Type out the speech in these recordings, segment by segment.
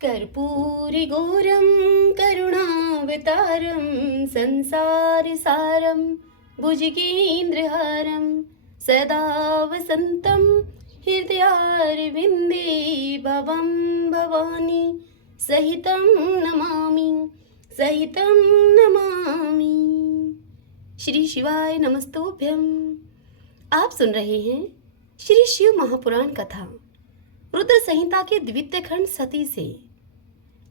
कर्पूरिगौरं करुणावतारं संसारसारं भुजगेन्द्रहारं सदा वसन्तं हृदयारविन्दे भवं भवानी सहितं नमामि सहितं नमामि। श्री शिवाय नमस्तुभ्यं। आप सुन रहे हैं श्री शिव महापुराण कथा रुद्र संहिता के द्वितीय खंड सती से।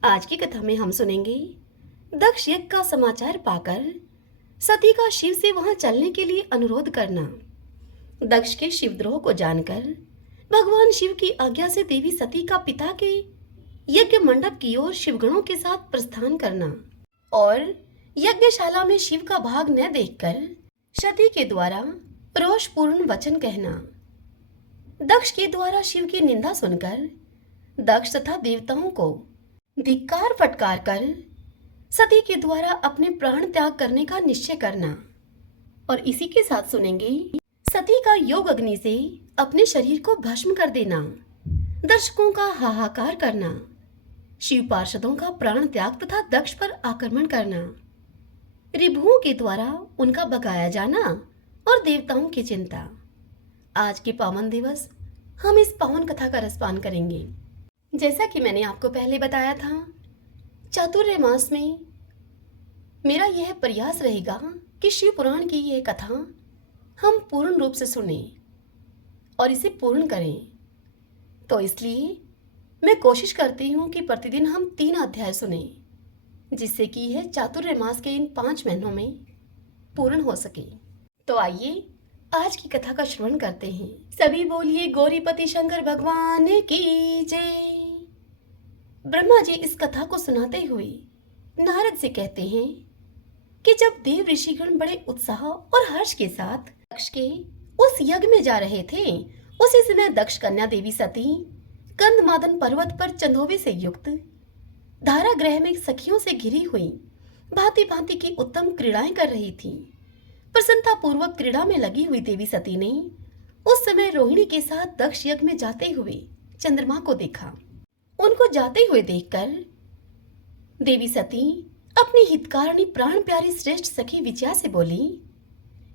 आज की कथा में हम सुनेंगे दक्ष यज्ञ का समाचार पाकर सती का शिव से वहां चलने के लिए अनुरोध करना, दक्ष के शिवद्रोह को जानकर भगवान शिव की आज्ञा से देवी सती का पिता के यज्ञ मंडप की ओर शिवगणों के साथ प्रस्थान करना और यज्ञशाला में शिव का भाग न देखकर सती के द्वारा रोषपूर्ण वचन कहना। दक्ष के द्वारा शिव की निंदा सुनकर दक्ष तथा देवताओं को धिक्कार फटकार कर सती के द्वारा अपने प्राण त्याग करने का निश्चय करना। और इसी के साथ सुनेंगे सती का योग अग्नि से अपने शरीर को भस्म कर देना, दर्शकों का हाहाकार करना, शिव पार्षदों का प्राण त्याग तथा दक्ष पर आक्रमण करना, रिभुओं के द्वारा उनका भगाया जाना और देवताओं की चिंता। आज के पावन दिवस हम इस पावन कथा का रसपान करेंगे। जैसा कि मैंने आपको पहले बताया था, चातुर्य मास में मेरा यह प्रयास रहेगा कि शिव पुराण की यह कथा हम पूर्ण रूप से सुने और इसे पूर्ण करें। तो इसलिए मैं कोशिश करती हूँ कि प्रतिदिन हम 3 अध्याय सुने, जिससे कि यह चातुर्य मास के इन 5 महीनों में पूर्ण हो सके। तो आइए आज की कथा का श्रवण करते हैं। सभी बोलिए गौरीपति शंकर भगवान की जय। ब्रह्मा जी इस कथा को सुनाते हुए नारद से कहते हैं कि जब देव ऋषिगण बड़े उत्साह और हर्ष के साथ दक्ष के उस यज्ञ में जा रहे थे, उसी समय दक्ष कन्या देवी सती कंदमादन पर्वत पर चंदोवे से युक्त धारागृह में सखियों से घिरी हुई भांति भांति की उत्तम क्रीड़ाएं कर रही थी। प्रसन्नता पूर्वक क्रीड़ा में लगी हुई देवी सती ने उस समय रोहिणी के साथ दक्ष यज्ञ में जाते हुए चंद्रमा को देखा। उनको जाते हुए देखकर देवी सती अपनी हितकारिणी प्राण प्यारी श्रेष्ठ सखी विजया से बोली,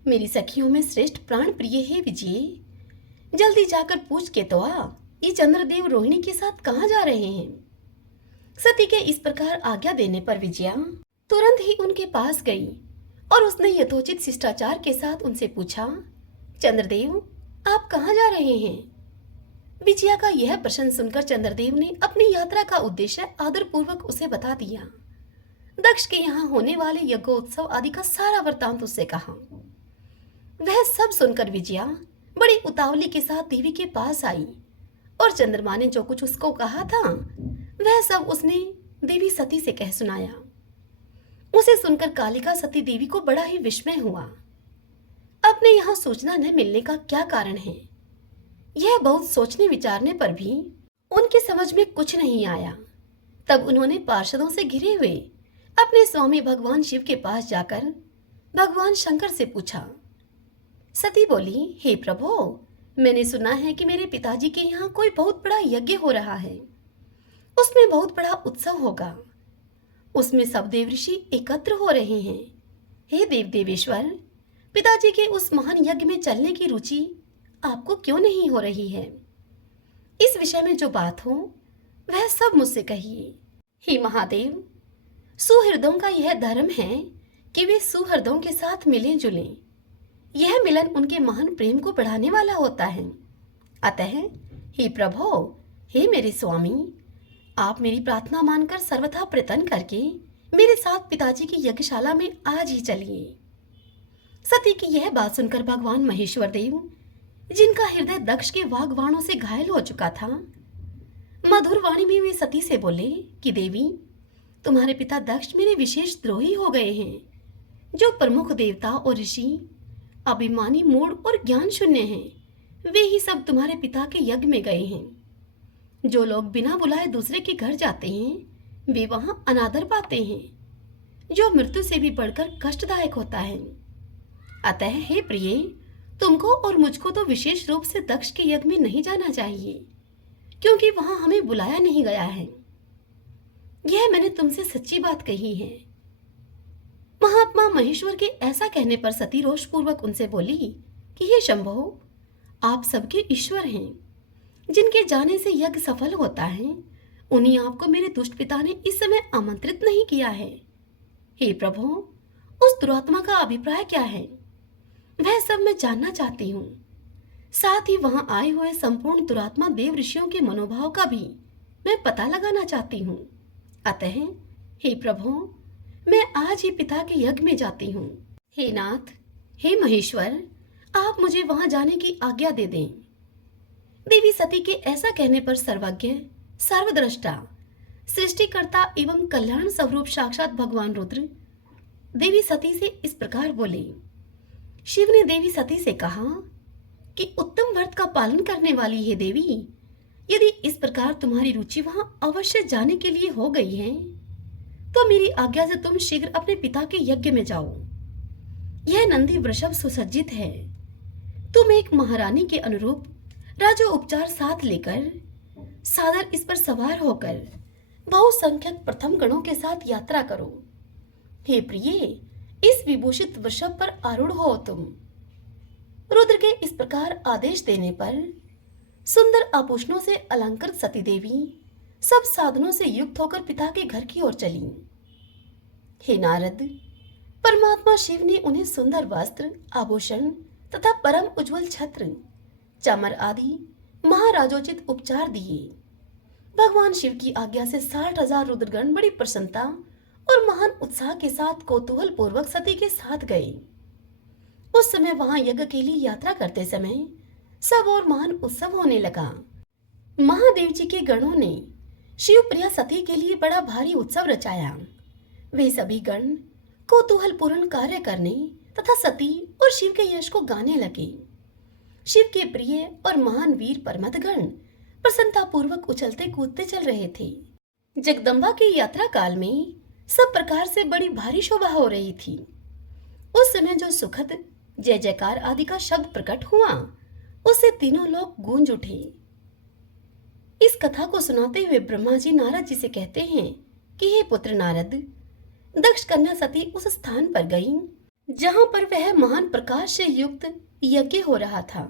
मेरी सखियों में श्रेष्ठ प्राण प्रिय है विजय, जल्दी जाकर पूछ के तो आ, ये चंद्रदेव रोहिणी के साथ कहाँ जा रहे हैं। सती के इस प्रकार आज्ञा देने पर विजया तुरंत ही उनके पास गई और उसने यथोचित शिष्टाचार के साथ उनसे पूछा, चंद्रदेव आप कहाँ जा रहे हैं। विजया का यह प्रश्न सुनकर चंद्रदेव ने अपनी यात्रा का उद्देश्य आदर पूर्वक उसे बता दिया। दक्ष के यहाँ होने वाले यज्ञोत्सव आदि का सारा वृत्तांत उससे कहा। वह सब सुनकर विजया बड़ी उतावली के साथ देवी के पास आई और चंद्रमा ने जो कुछ उसको कहा था वह सब उसने देवी सती से कह सुनाया। उसे सुनकर कालिका सती देवी को बड़ा ही विस्मय हुआ। अपने यहाँ सूचना न मिलने का क्या कारण है, यह बहुत सोचने विचारने पर भी उनकी समझ में कुछ नहीं आया। तब उन्होंने पार्षदों से घिरे हुए अपने स्वामी भगवान शिव के पास जाकर भगवान शंकर से पूछा। सती बोली, हे प्रभु, मैंने सुना है कि मेरे पिताजी के यहाँ कोई बहुत बड़ा यज्ञ हो रहा है, उसमें बहुत बड़ा उत्सव होगा, उसमें सब देव ऋषि एकत्र हो रहे हैं। हे देव देवेश्वर, पिताजी के उस महान यज्ञ में चलने की रुचि आपको क्यों नहीं हो रही है। इस विषय में जो बात हो वह सब मुझसे कहिए। हे महादेव, सुहृदों का यह धर्म है कि वे सुहृदों के साथ मिलें जुलें। यह मिलन उनके महान प्रेम को बढ़ाने वाला होता है। अतः हे प्रभु, हे मेरे स्वामी, आप मेरी प्रार्थना मानकर सर्वथा प्रयत्न करके मेरे साथ पिताजी की यज्ञशाला में आज ही चलिए। सती की यह बात सुनकर भगवान महेश्वर देव, जिनका हृदय दक्ष के वाग्बाणों से घायल हो चुका था, मधुर वाणी में वे सती से बोले कि देवी, तुम्हारे पिता दक्ष मेरे विशेष द्रोही हो गए हैं। जो प्रमुख देवता और ऋषि अभिमानी, मूढ़ और ज्ञान शून्य हैं, वे ही सब तुम्हारे पिता के यज्ञ में गए हैं। जो लोग बिना बुलाए दूसरे के घर जाते हैं वे वहां अनादर पाते हैं, जो मृत्यु से भी बढ़कर कष्टदायक होता है। अतः हे प्रिय, तुमको और मुझको तो विशेष रूप से दक्ष के यज्ञ में नहीं जाना चाहिए, क्योंकि वहां हमें बुलाया नहीं गया है। यह मैंने तुमसे सच्ची बात कही है। महात्मा महेश्वर के ऐसा कहने पर सती रोषपूर्वक उनसे बोली कि हे शंभो, आप सबके ईश्वर हैं। जिनके जाने से यज्ञ सफल होता है, उन्हीं आपको मेरे दुष्ट पिता ने इस समय आमंत्रित नहीं किया है। हे प्रभु, उस दुरात्मा का अभिप्राय क्या है, वह सब मैं जानना चाहती हूँ। साथ ही वहां आए हुए संपूर्ण दुरात्मा देव ऋषियों के मनोभाव का भी मैं पता लगाना चाहती हूँ। अतः हे प्रभु, मैं आज ही पिता के यज्ञ में जाती हूँ। हे नाथ, हे महेश्वर, आप मुझे वहां जाने की आज्ञा दे दें। देवी सती के ऐसा कहने पर सर्वज्ञ, सर्वद्रष्टा, सृष्टिकर्ता एवं कल्याण स्वरूप साक्षात भगवान रुद्र देवी सती से इस प्रकार बोले। शिव ने देवी सती से कहा कि उत्तम व्रत का पालन करने वाली है देवी, यदि इस प्रकार तुम्हारी रुचि वहां अवश्य जाने के लिए हो गई है, तो मेरी आज्ञा से तुम शीघ्र अपने पिता के यज्ञ में जाओ। यह नंदी वृषभ सुसज्जित है। तुम एक महारानी के अनुरूप राजो उपचार साथ लेकर सादर इस पर सवार होकर बहुसंख्यक प्रथम गणों के साथ यात्रा करो। हे प्रिय, इस विभूषित वृषभ पर आरूढ़ हो तुम। रुद्र के इस प्रकार आदेश देने पर सुंदर आभूषणों से अलंकृत सती देवी सब साधनों से युक्त होकर पिता के घर की ओर चली। हे नारद, परमात्मा शिव ने उन्हें सुंदर वस्त्र, आभूषण तथा परम उज्जवल छत्र, चामर आदि महाराजोचित उपचार दिए। भगवान शिव की आज्ञा से 60,000 रुद्रगण बड़ी प्रसन्नता और महान उत्साह के साथ कौतूहल पूर्वक सती के साथ गए। उस समय वहां यज्ञ के लिए यात्रा करते समय सब और महान उत्सव होने लगा। महादेव जी के गणों ने शिव प्रिया सती के लिए बड़ा भारी उत्सव रचाया। वे सभी गण कौतूहल पूर्ण कार्य करने तथा सती और शिव के यश को गाने लगे। शिव के प्रिय और महान वीर परमतगण प्रसन्नता पूर्वक उछलते कूदते चल रहे थे। जगदम्बा की यात्रा काल में सब प्रकार से बड़ी भारी शोभा हो रही थी। उस समय जो सुखद जय जयकार आदि का शब्द प्रकट हुआ, उससे तीनों लोग गूंज उठे। इस कथा को सुनाते हुए ब्रह्मा जी नारद जी से कहते हैं कि हे पुत्र नारद, दक्ष कन्या सती उस स्थान पर गई जहां पर वह महान प्रकाश से युक्त यज्ञ हो रहा था।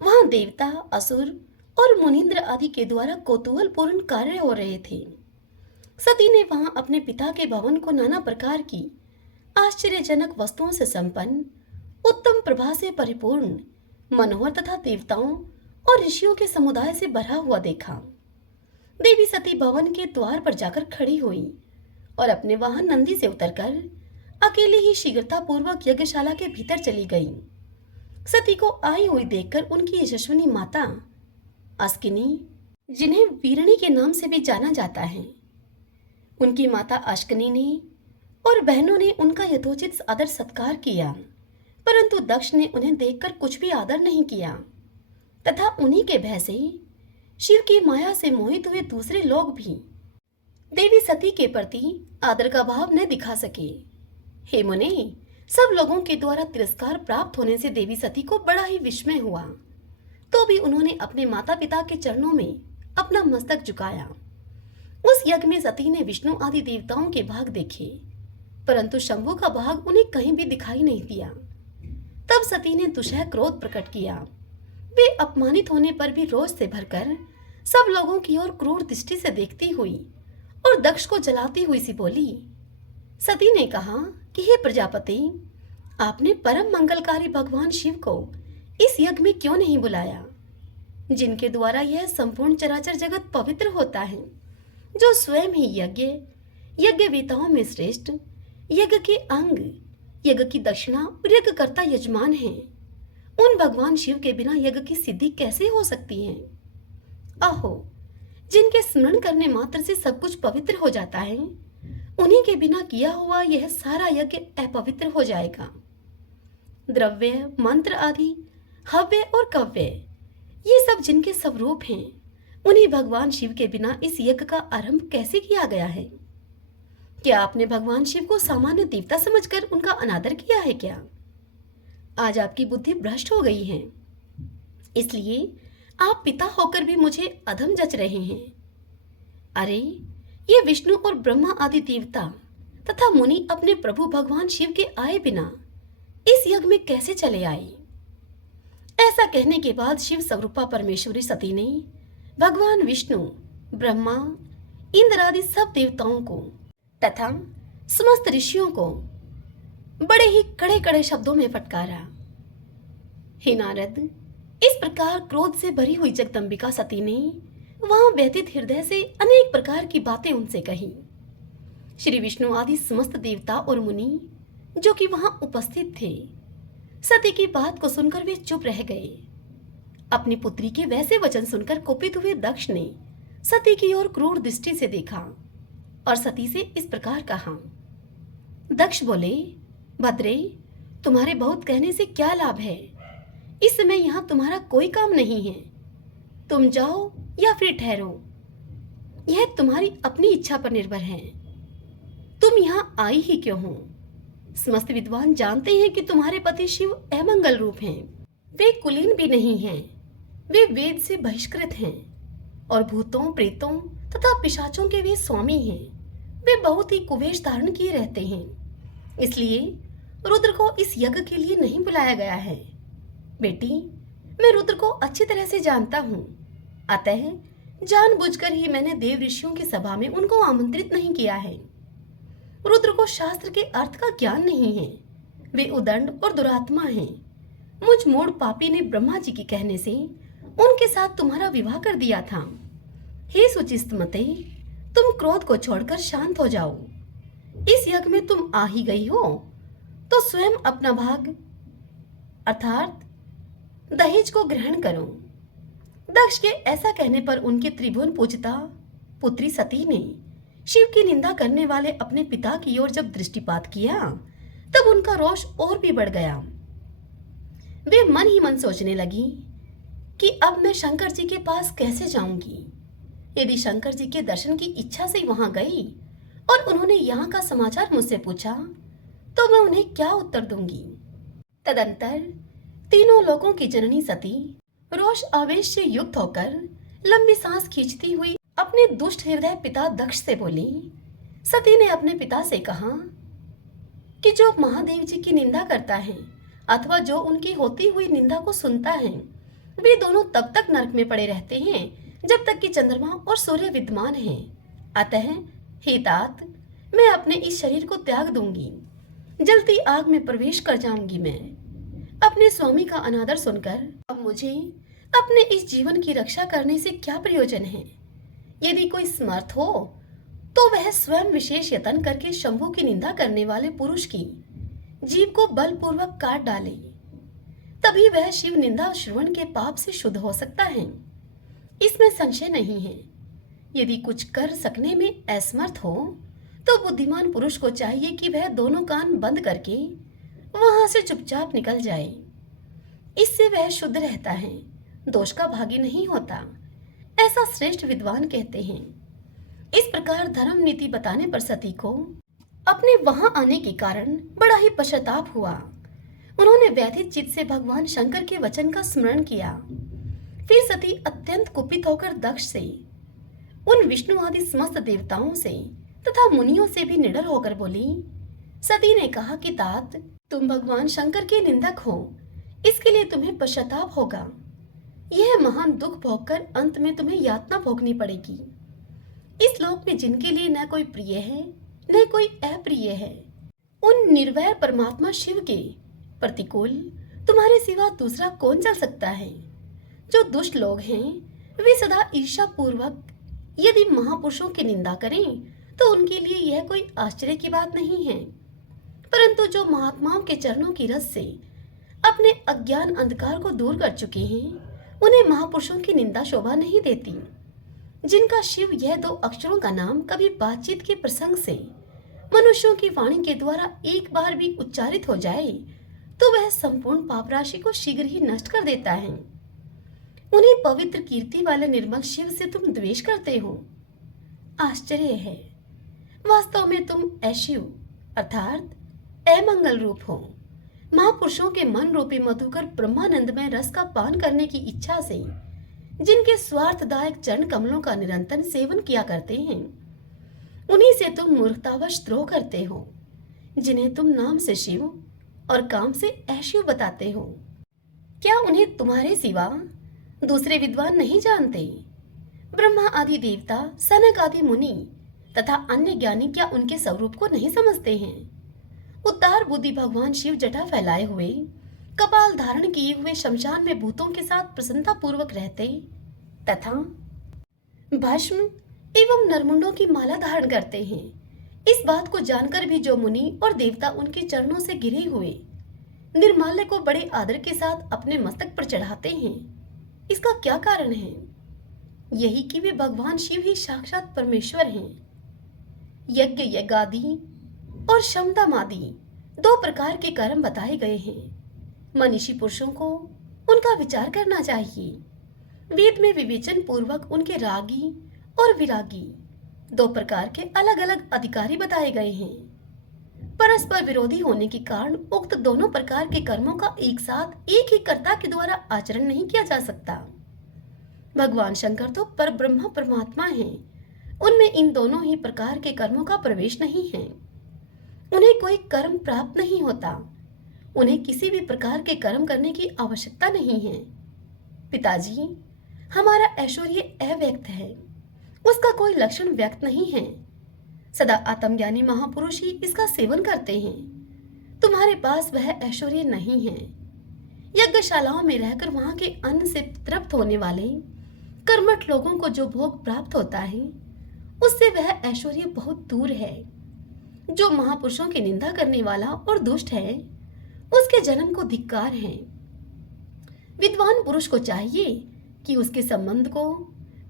वहां देवता, असुर और मुनींद्र आदि के द्वारा कौतूहल पूर्ण कार्य हो रहे थे। सती ने वहां अपने पिता के भवन को नाना प्रकार की आश्चर्यजनक वस्तुओं से संपन्न, उत्तम प्रभा से परिपूर्ण, मनोहर तथा देवताओं और ऋषियों के समुदाय से भरा हुआ देखा। देवी सती भवन के द्वार पर जाकर खड़ी हुई और अपने वाहन नंदी से उतरकर अकेले ही शीघ्रता पूर्वक यज्ञशाला के भीतर चली गई। सती को आई हुई देखकर उनकी यशस्विनी माता अस्किनी, जिन्हें वीरणी के नाम से भी जाना जाता है, उनकी माता अश्किनी ने और बहनों ने उनका यथोचित आदर सत्कार किया, परंतु दक्ष ने उन्हें देखकर कुछ भी आदर नहीं किया तथा उन्हीं के भय से शिव की माया से मोहित हुए दूसरे लोग भी देवी सती के प्रति आदर का भाव न दिखा सके। हे मुने, सब लोगों के द्वारा तिरस्कार प्राप्त होने से देवी सती को बड़ा ही विस्मय हुआ, तो भी उन्होंने अपने माता पिता के चरणों में अपना मस्तक झुकाया। उस यज्ञ में सती ने विष्णु आदि देवताओं के भाग देखे, परंतु शंभु का भाग उन्हें कहीं भी दिखाई नहीं दिया। तब सती ने दुष्ट क्रोध प्रकट किया। वे अपमानित होने पर भी रोष से भरकर सब लोगों की ओर क्रूर दृष्टि से देखती हुई और दक्ष को जलाती हुई सी बोली। सती ने कहा कि हे प्रजापति, आपने परम मंगलकारी भगवान शिव को इस यज्ञ में क्यों नहीं बुलाया, जिनके द्वारा यह संपूर्ण चराचर जगत पवित्र होता है, जो स्वयं ही यज्ञवेताओं में श्रेष्ठ, यज्ञ के अंग, यज्ञ की दक्षिणा और यज्ञकर्ता यजमान हैं। उन भगवान शिव के बिना यज्ञ की सिद्धि कैसे हो सकती है? आहो, जिनके स्मरण करने मात्र से सब कुछ पवित्र हो जाता है, उन्हीं के बिना किया हुआ यह सारा यज्ञ अपवित्र हो जाएगा। द्रव्य, मंत्र आदि, हव्य और कव्य, ये सब जिनके स्वरूप हैं, उन्हीं भगवान शिव के बिना इस यज्ञ का आरंभ कैसे किया गया है? क्या आपने भगवान शिव को सामान्य देवता समझकर उनका अनादर किया है क्या? आज आपकी बुद्धि भ्रष्ट हो गई है, इसलिए आप पिता होकर भी मुझे अधम जच रहे हैं। अरे, ये विष्णु और ब्रह्मा आदि देवता तथा मुनि अपने प्रभु भगवान शिव के आए बिना इस यज्ञ में कैसे चले आए? ऐसा कहने के बाद शिव स्वरूपा परमेश्वरी सती ने भगवान विष्णु, ब्रह्मा, इंद्र आदि सब देवताओं को तथा समस्त ऋषियों को बड़े ही कड़े कड़े शब्दों में फटकारा। हे नारद, इस प्रकार क्रोध से भरी हुई जगदम्बिका सती ने वहां व्यथित हृदय से अनेक प्रकार की बातें उनसे कही। श्री विष्णु आदि समस्त देवता और मुनि जो कि वहां उपस्थित थे, सती की बात को सुनकर वे चुप रह गए। अपनी पुत्री के वैसे वचन सुनकर कुपित हुए दक्ष ने सती की ओर क्रूर दृष्टि से देखा और सती से इस प्रकार कहा। दक्ष बोले, भद्रे, तुम्हारे बहुत कहने से क्या लाभ है? इस समय यहाँ तुम्हारा कोई काम नहीं है। तुम जाओ या फिर ठहरो, यह तुम्हारी अपनी इच्छा पर निर्भर है। तुम यहाँ आई ही क्यों हो? समस्त विद्वान जानते हैं कि तुम्हारे पति शिव अमंगल रूप हैं। वे कुलीन भी नहीं हैं, वे वेद से बहिष्कृत हैं और भूतों, प्रेतों तथा पिशाचों के वे स्वामी हैं। वे बहुत ही कुवेश धारण किए रहते हैं, इसलिए रुद्र को इस यज्ञ के लिए नहीं बुलाया गया है। बेटी, मैं रुद्र को अच्छी तरह से जानता हूँ, अतः जानबूझकर ही मैंने देव ऋषियों की सभा में उनको आमंत्रित नहीं किया है। रुद्र को शास्त्र के अर्थ का ज्ञान नहीं है, वे उदंड और दुरात्मा हैं। मुझ मूढ़ पापी ने ब्रह्मा जी के कहने से उनके साथ तुम्हारा विवाह कर दिया था। हे सुचिस्मते, तुम क्रोध को छोड़कर शांत हो जाओ। इस यज्ञ में तुम आ ही गई हो तो स्वयं अपना भाग अर्थात दहेज को ग्रहण करो। दक्ष के ऐसा कहने पर उनके त्रिभुवन पूजिता पुत्री सती ने शिव की निंदा करने वाले अपने पिता की ओर जब दृष्टिपात किया, तब उनका रोष और भी बढ़ गया। वे मन ही मन सोचने लगी कि अब मैं शंकर जी के पास कैसे जाऊंगी। यदि शंकर जी के दर्शन की इच्छा से वहां गई और उन्होंने यहाँ का समाचार मुझसे पूछा, तो मैं उन्हें क्या उत्तर दूंगी। तदंतर तीनों लोगों की जननी सती रोष आवेश से युक्त होकर लंबी सांस खींचती हुई अपने दुष्ट हृदय पिता दक्ष से बोली। सती ने अपने पिता से कहा कि जो महादेव जी की निंदा करता है अथवा जो उनकी होती हुई निंदा को सुनता है, वे दोनों तब तक नरक में पड़े रहते हैं जब तक कि चंद्रमा और सूर्य विद्यमान हैं। अतः हे तात, मैं अपने इस शरीर को त्याग दूंगी, जलती आग में प्रवेश कर जाऊंगी। मैं अपने स्वामी का अनादर सुनकर अब मुझे अपने इस जीवन की रक्षा करने से क्या प्रयोजन है। यदि कोई समर्थ हो तो वह स्वयं विशेष यत्न करके शंभु की निंदा करने वाले पुरुष की जीव को बलपूर्वक काट डाले, तभी वह शिव निंदा श्रवण के पाप से शुद्ध हो सकता है। इसमें संशय नहीं है। यदि कुछ कर सकने में असमर्थ हो तो बुद्धिमान पुरुष को चाहिए कि वह दोनों कान बंद करके वहां से चुपचाप निकल जाए। इससे वह शुद्ध रहता है, दोष का भागी नहीं होता, ऐसा श्रेष्ठ विद्वान कहते हैं। इस प्रकार धर्म नीति बताने पर सती को अपने वहां आने के कारण बड़ा ही पश्चाताप हुआ। उन्होंने व्यथित चित्त से भगवान शंकर के वचन का स्मरण किया। फिर सती अत्यंत कुपित होकर दक्ष से, उन विष्णु आदि समस्त देवताओं से तथा मुनियों से भी निडर होकर बोली। सती ने कहा कि तात, तुम भगवान शंकर के निंदक हो, इसके लिए तुम्हें पश्चाताप होगा। यह महान दुख भोगकर अंत में तुम्हें यातना भोगनी पड़ेगी। इस लोक में जिनके लिए न कोई प्रिय है न कोई अप्रिय है, उन निर्वैर परमात्मा शिव के प्रतिकूल तुम्हारे सिवा दूसरा कौन चल सकता है। जो दुष्ट लोग हैं वे सदा ईर्ष्या पूर्वक यदि महापुरुषों की निंदा करें तो उनके लिए यह कोई आश्चर्य की बात नहीं है, परंतु जो महात्माओं के चरणों की रस से अपने अज्ञान अंधकार को दूर कर चुके हैं, उन्हें महापुरुषों की निंदा शोभा नहीं देती। जिनका शिव यह दो अक्षरों का नाम कभी बातचीत के प्रसंग से मनुष्यों की वाणी के द्वारा एक बार भी उच्चारित हो जाए तो वह संपूर्ण पाप राशि को शीघ्र ही नष्ट कर देता है। उन्हीं पवित्र कीर्ति वाले निर्मल शिव से तुम द्वेष करते हो। आश्चर्य है, वास्तव में तुम अशिव अर्थात अमंगल रूप हो। महापुरुषों के मन रूपी मधुकर ब्रह्मानंदमय रस का पान करने की इच्छा से जिनके स्वार्थदायक चरण कमलों का निरंतर सेवन किया करते हैं, उन्हीं से तुम मूर्खतावश द्रोह करते हो, जिन्हें तुम नाम से शिव और काम से ऐश्वर्य बताते हो। क्या उन्हें तुम्हारे सिवा दूसरे विद्वान नहीं जानते? ब्रह्मा आदि देवता, सनक आदि मुनि तथा अन्य ज्ञानी क्या उनके स्वरूप को नहीं समझते हैं? उदार बुद्धि भगवान शिव जटा फैलाए हुए, कपाल धारण किए हुए शमशान में भूतों के साथ प्रसन्नता पूर्वक रहते तथा भस्म एवं नरमुंडों की माला धारण करते हैं। इस बात को जानकर भी जो मुनि और देवता उनके चरणों से गिरे हुए निर्माल्य को बड़े आदर के साथ अपने मस्तक पर चढ़ाते हैं, इसका क्या कारण है? यही कि वे भगवान शिव ही साक्षात परमेश्वर हैं। यज्ञ यज्ञादि और शमदमादि दो प्रकार के कर्म बताए गए हैं। मनीषी पुरुषों को उनका विचार करना चाहिए। वेद में विवेचन पूर्वक उनके रागी और विरागी दो प्रकार के अलग अलग अधिकारी बताए गए हैं। परस्पर विरोधी होने के कारण उक्त दोनों प्रकार के कर्मों का एक साथ एक ही कर्ता के द्वारा आचरण नहीं किया जा सकता। भगवान शंकर तो पर ब्रह्म परमात्मा हैं, उनमें इन दोनों ही प्रकार के कर्मों का प्रवेश नहीं है। उन्हें कोई कर्म प्राप्त नहीं होता, उन्हें किसी भी प्रकार के कर्म करने की आवश्यकता नहीं है। पिताजी, हमारा ऐश्वर्य अव्यक्त है, उसका कोई लक्षण व्यक्त नहीं है। सदा आत्मज्ञानी महापुरुष ही इसका सेवन करते हैं। तुम्हारे पास वह ऐश्वर्य नहीं है। यज्ञशालाओं में रहकर वहां के अन्न से तृप्त होने वाले कर्मठ लोगों को जो भोग प्राप्त होता है, उससे वह ऐश्वर्य बहुत दूर है। जो महापुरुषों की निंदा करने वाला और दुष्ट है, उसके जन्म को धिक्कार है। विद्वान पुरुष को चाहिए कि उसके संबंध को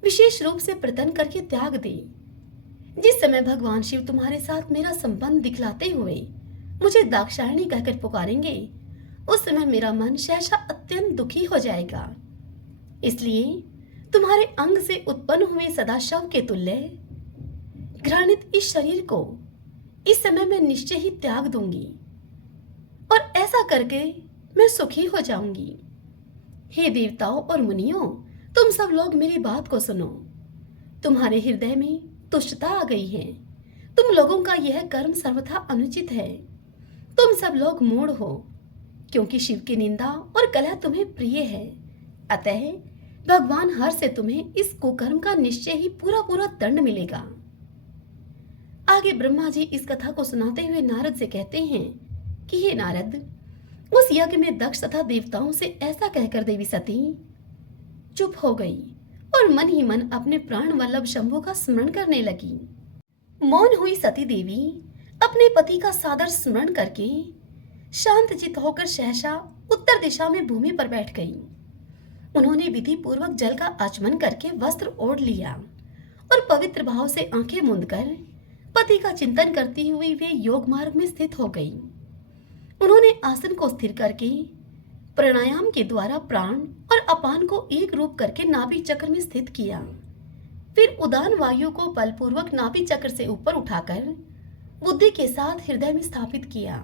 विशेष रूप से प्रतन करके त्याग दे। जिस समय भगवान शिव तुम्हारे साथ मेरा संबंध दिखलाते हुए मुझे दाक्षायणी कहकर पुकारेंगे, उस समय मेरा मन सहसा अत्यंत दुखी हो जाएगा। इसलिए तुम्हारे अंग से उत्पन्न हुए सदा शव के तुल्य घृणित इस शरीर को इस समय मैं निश्चय ही त्याग दूंगी और ऐसा करके मैं सुखी हो जाऊंगी। हे देवताओं और मुनियों, तुम सब लोग मेरी बात को सुनो। तुम्हारे हृदय में तुष्टता आ गई है। तुम लोगों का यह कर्म सर्वथा अनुचित है। तुम सब लोग मूढ़ हो, क्योंकि शिव की निंदा और कलह तुम्हें प्रिय है। अतः भगवान हर से तुम्हें इस कुकर्म का निश्चय ही पूरा पूरा दंड मिलेगा। आगे ब्रह्मा जी इस कथा को सुनाते हुए नारद से कहते हैं कि हे नारद, उस यज्ञ में दक्ष तथा देवताओं से ऐसा कहकर देवी सती चुप हो गई और मन ही मन अपने प्राण वल्लभ शंभु का स्मरण करने लगी। मौन हुई सती देवी अपने पति का सादर स्मरण करके शांत चित होकर सहसा उत्तर दिशा में भूमि पर बैठ गई। उन्होंने विधि पूर्वक जल का आचमन करके वस्त्र ओढ़ लिया और पवित्र भाव से आंखें मूंदकर पति का चिंतन करती हुई वे योग मार्ग में स्थित हो गई। उन्होंने आसन को स्थिर करके प्राणायाम के द्वारा प्राण और अपान को एक रूप करके नाभि चक्र में स्थित किया। फिर उदान वायु को बलपूर्वक नाभि चक्र से ऊपर उठाकर बुद्धि के साथ हृदय में स्थापित किया।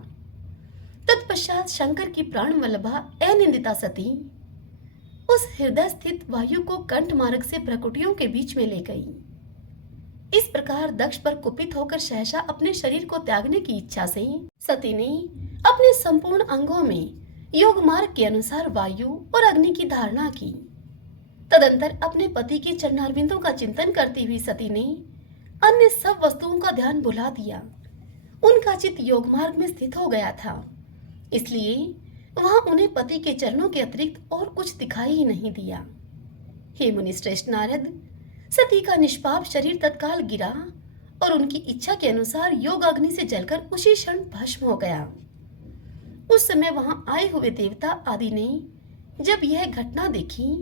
तत्पश्चात शंकर की प्राण वल्लभा अनिंदिता सती उस हृदय स्थित वायु को कंठ मार्ग से प्रकुटियों के बीच में ले गई। इस प्रकार दक्ष पर कुपित होकर सहसा अपने शरीर को त्यागने की इच्छा से सती ने अपने संपूर्ण अंगों में योग मार्ग के अनुसार वायु और अग्नि की धारणा की। तदंतर अपने पति के चरणारविंदों का चिंतन करती हुई सती ने अन्य सब वस्तुओं का ध्यान भुला दिया। उनका चित्त योग मार्ग में स्थित हो गया था, इसलिए वहां उन्हें पति के चरणों के अतिरिक्त और कुछ दिखाई ही नहीं दिया। हे मुनि श्रेष्ठ नारद, सती का निष्पाप शरीर तत्काल गिरा और उनकी इच्छा के अनुसार योग अग्नि से जलकर उसी क्षण भस्म हो गया। उस समय वहां आए हुए देवता आदि ने जब यह घटना देखी,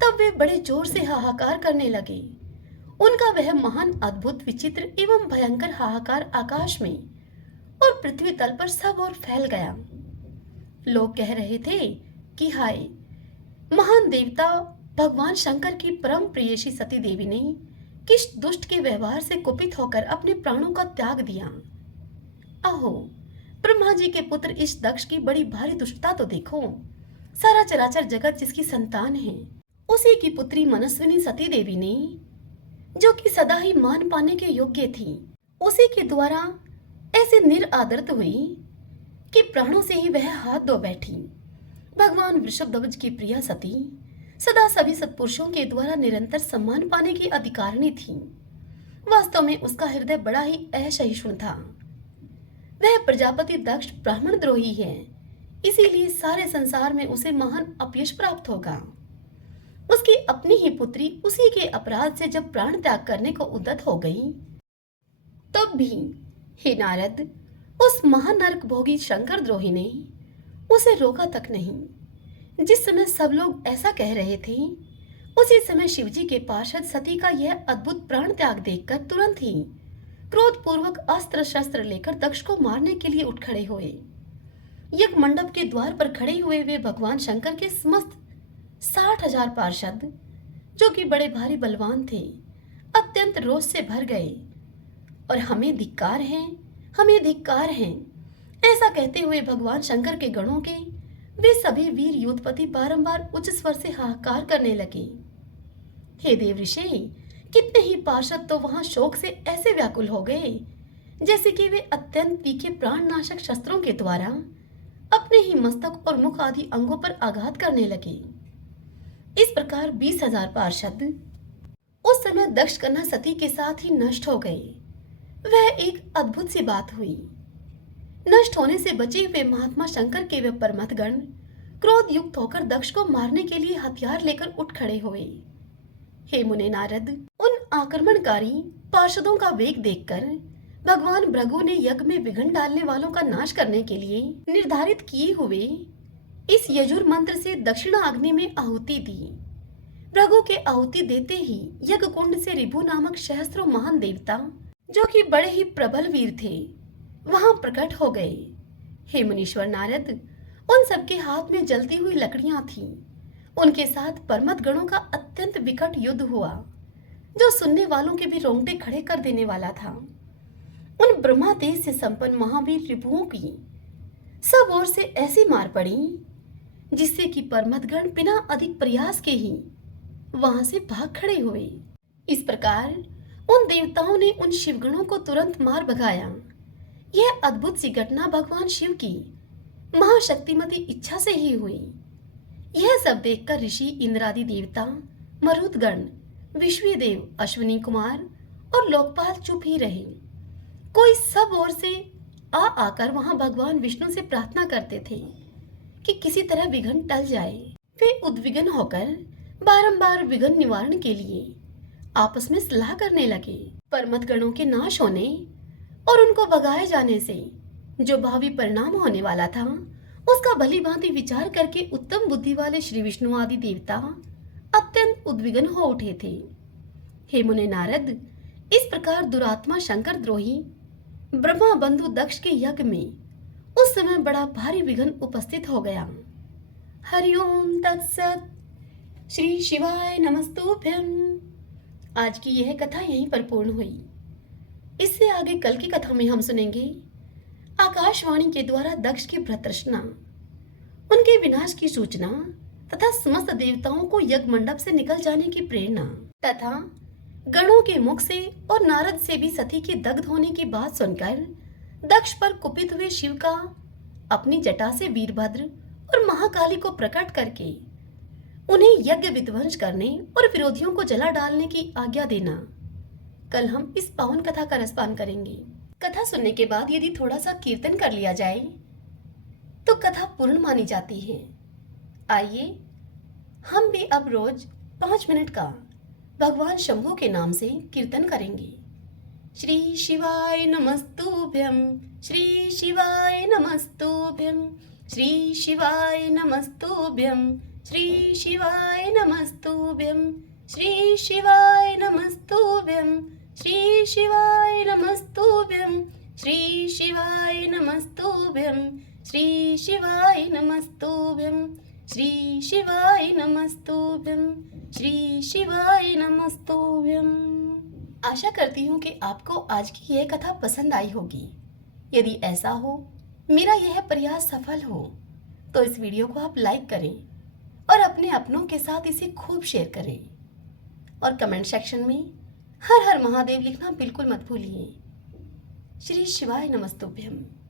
तब वे बड़े जोर से हाहाकार करने लगे। उनका वह महान अद्भुत विचित्र एवं भयंकर हाहाकार आकाश में और पृथ्वी तल पर सब ओर फैल गया। लोग कह रहे थे कि हाय, महान देवता भगवान शंकर की परम प्रियसी सती देवी ने किस दुष्ट के व्यवहार से कुपित होकर अपने प्राणों का त्याग दिया। आहो, ब्रह्मा जी के पुत्र इस दक्ष की बड़ी भारी दुष्टता तो देखो। सारा चराचर जगत जिसकी संतान है, उसी की पुत्री मनस्विनी सती देवी ने, जो कि सदा ही मान पाने के योग्य थी, उसी के द्वारा ऐसे निरादरत हुई कि प्राणों से ही वह हाथ धो बैठी। भगवान वृषभध्वज की प्रिया सती सदा सभी सत्पुरुषों के द्वारा निरंतर सम्मान पाने की अधिकारिणी थी। वास्तव में उसका हृदय बड़ा ही असहिष्णु था। वह प्रजापति दक्ष ब्राह्मण द्रोही है, इसीलिए सारे संसार में उसे महान अपयश प्राप्त होगा। उसकी अपनी ही पुत्री उसी के अपराध से जब प्राण त्याग करने को उद्यत हो गई, तब भी हे नारद, उस महानरक भोगी शंकर द्रोही ने उसे रोका तक नहीं। जिस समय सब लोग ऐसा कह रहे थे, उसी समय शिवजी के पार्षद सती का यह अद्भुत प्राण त्याग देखकर तुरंत ही क्रोध पूर्वक अस्त्र शस्त्र लेकर दक्ष को मारने के लिए उठ खड़े हुए। यज्ञ मंडप के द्वार पर खड़े हुए वे भगवान शंकर के समस्त 60,000 पार्षद, जो कि बड़े भारी बलवान थे, अत्यंत रोष से भर गए और हमें धिक्कार है, हमें धिक्कार है, ऐसा कहते हुए भगवान शंकर के गणों के वे सभी वीर योद्धपति बारंबार उच्च स्वर से हाहाकार करने लगे। हे देव ऋषि, कितने ही पार्षद तो वहां शोक से ऐसे व्याकुल हो गए जैसे कि वे अत्यंत तीखे प्राणनाशक शस्त्रों के द्वारा अपने ही मस्तक और मुख आदि अंगों पर आघात करने लगे। इस प्रकार 20,000 पार्षद उस समय दक्ष कन्या सती के साथ ही नष्ट हो गए। वह एक अद्भुत सी बात हुई। नष्ट होने से बचे हुए महात्मा शंकर के वे परमतगण क्रोध युक्त होकर दक्ष को मारने के लिए हथियार लेकर उठ खड़े हुए। हे मुने नारद, उन आक्रमणकारी पार्षदों का वेग देखकर भगवान भृगु ने यज्ञ में विघ्न डालने वालों का नाश करने के लिए निर्धारित किए हुए इस यजुर मंत्र से दक्षिणा अग्नि में आहुति दी। भृगु के आहुति देते ही यज्ञ कुंड से ऋभु नामक सहस्त्रों महान देवता, जो कि बड़े ही प्रबल वीर थे, वहां प्रकट हो गए। हे मुनीश्वर नारद, उन सबके हाथ में जलती हुई लकड़ियां थीं। उनके साथ परमत गणों का अत्यंत विकट युद्ध हुआ, जो सुनने वालों के भी रोंगटे खड़े कर देने वाला था। उन ब्रह्मा तेज से संपन्न महावीर रिपुओं की सब ओर से ऐसी मार पड़ी जिससे कि परमतगण बिना अधिक प्रयास के ही वहां से भाग खड़े हुए। इस प्रकार उन देवताओं ने उन शिवगणों को तुरंत मार भगाया। यह अद्भुत सी घटना भगवान शिव की महाशक्तिमती इच्छा से ही हुई। यह सब देखकर ऋषि, इंद्रादि देवता, मरुदगण, विश्वी देव, अश्विनी कुमार और लोकपाल चुप ही रहे। कोई सब ओर से आकर वहां भगवान विष्णु से प्रार्थना करते थे कि किसी तरह विघ्न टल जाए। वे उद्विग्न होकर बारंबार विघ्न निवारण के लिए आपस में सलाह करने लगे। परमत गणों के नाश होने और उनको भगाए जाने से जो भावी परिणाम होने वाला था, उसका भली भांति विचार करके उत्तम बुद्धि वाले श्री विष्णु आदि देवता अत्यंत उद्विग्न हो उठे थे। हे मुने नारद, इस प्रकार दुरात्मा शंकर द्रोही ब्रह्मा बंधु दक्ष के यज्ञ में उस समय बड़ा भारी विघ्न उपस्थित हो गया। हरिओम तत्सत। श्री शिवाय नमस्तुभ्यम। आज की यह कथा यहीं पर पूर्ण हुई। इससे आगे कल की कथा में हम सुनेंगे आकाशवाणी के द्वारा दक्ष की भ्रतृष्णा, उनके विनाश की सूचना तथा समस्त देवताओं को यज्ञ मंडप से निकल जाने की प्रेरणा, तथा गणों के मुख से और नारद से भी सती के दग्ध होने की बात सुनकर दक्ष पर कुपित हुए शिव का अपनी जटा से वीरभद्र और महाकाली को प्रकट करके उन्हें यज्ञ विध्वंस करने और विरोधियों को जला डालने की आज्ञा देना। कल हम इस पावन कथा का रसपान करेंगे। कथा सुनने के बाद यदि थोड़ा सा कीर्तन कर लिया जाए तो कथा पूर्ण मानी जाती है। आइए हम भी अब रोज 5 मिनट का भगवान शंभू के नाम से कीर्तन करेंगे। श्री शिवाय नमस्तुभ्यं, श्री शिवाय नमस्तुभ्यं, श्री शिवाय नमस्तुभ्यं, श्री शिवाय नमस्तुभ्यं, श्री शिवाय नमस्तुभ्यं, श्री शिवाय नमस्तुभ्यं, श्री शिवाय नमस्तुभ्यं, श्री शिवाय नमस्तुभ्यं, श्री शिवाय नमस्तुभ्यं, श्री शिवाय नमस्तुभ्यं। आशा करती हूँ कि आपको आज की यह कथा पसंद आई होगी। यदि ऐसा हो, मेरा यह प्रयास सफल हो, तो इस वीडियो को आप लाइक करें और अपने अपनों के साथ इसे खूब शेयर करें और कमेंट सेक्शन में हर हर महादेव लिखना बिल्कुल मत भूलिए। श्री शिवाय नमस्तुभ्यम.